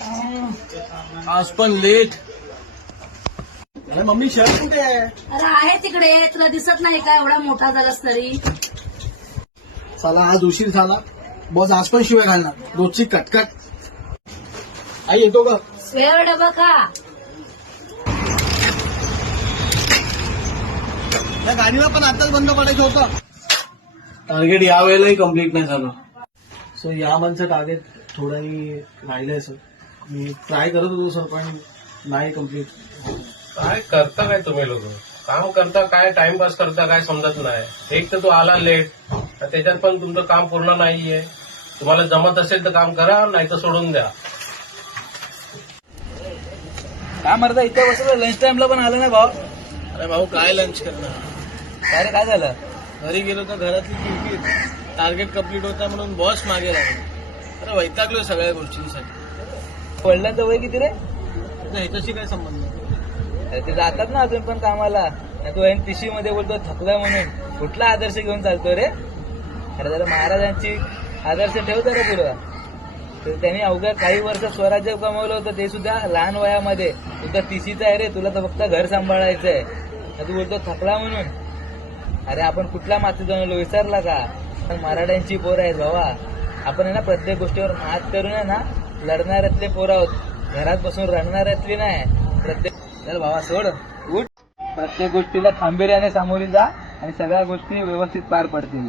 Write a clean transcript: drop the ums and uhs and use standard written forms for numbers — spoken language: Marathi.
आज पण लेट. अरे मम्मी शर्ट कुठे आहे? अरे आहे तिकडे, तुला दिसत नाही का? एवढा मोठा झालास तरी. चला आज उशीर झाला. बॉस आज पण शिवाय घालणार, रोजची कटकट. आई येतो का? वेळ डबा खा. त्या गाडीला पण आताच बंद पडायचं होतं. टार्गेट या वेळेलाही कम्प्लीट नाही झालं. सो या मंथचं टार्गेट थोडंही राहिलंय सर. मी ट्राय करत होतो सर, पण नाही कम्प्लीट. काय करता काय तुम्ही लोक? काम करता काय, टाइमपास करता काय समजत नाही. एक तर तू आला लेट, त्याच्यात पण तुमचं काम पूर्ण नाहीये. तुम्हाला जमत असेल तर काम करा, नाही तर सोडून द्या. काय मरता इतक्या बसलं, लंच टाइमला पण आलं नाही भाऊ. अरे भाऊ काय लंच करणार? काय रे, काय झालं? घरी गेलो तर घरातली किरकिर. टार्गेट कम्प्लीट होता म्हणून बॉस मागे लागला. अरे वैतागलोय सगळ्या गोष्टींसाठी. वडिलांचं वय किती रे? आता ह्याच्याशी काय संबंध? अरे ते जातात ना अजून पण कामाला. आणि तू ऐन तिशी मध्ये बोलतो थकलाय म्हणून. कुठला आदर्श घेऊन चालतो रे? अरे जरा महाराजांची आदर्श ठेवतो रे पुढं. तर त्यांनी अवघ्या काही वर्ष स्वराज्य कमवलं होतं, ते सुद्धा लहान वयामध्ये. तुझा तिशीचा आहे रे, तुला तर फक्त घर सांभाळायचंय. तू बोलतो थकला म्हणून. अरे आपण कुठल्या माती जणलो विसरला का? आपण मराठ्यांची पोरं आहेत भावा. आपण आहे ना प्रत्येक गोष्टीवर मात करून आहे ना लढणाऱ्यातले पोरं आहोत. घरात बसून रडणाऱ्यातली नाही. प्रत्येक चल भावा सोड, उठ. प्रत्येक गोष्टीला खंबीर्याने सामोरी जा आणि सगळ्या गोष्टी व्यवस्थित पार पडतील.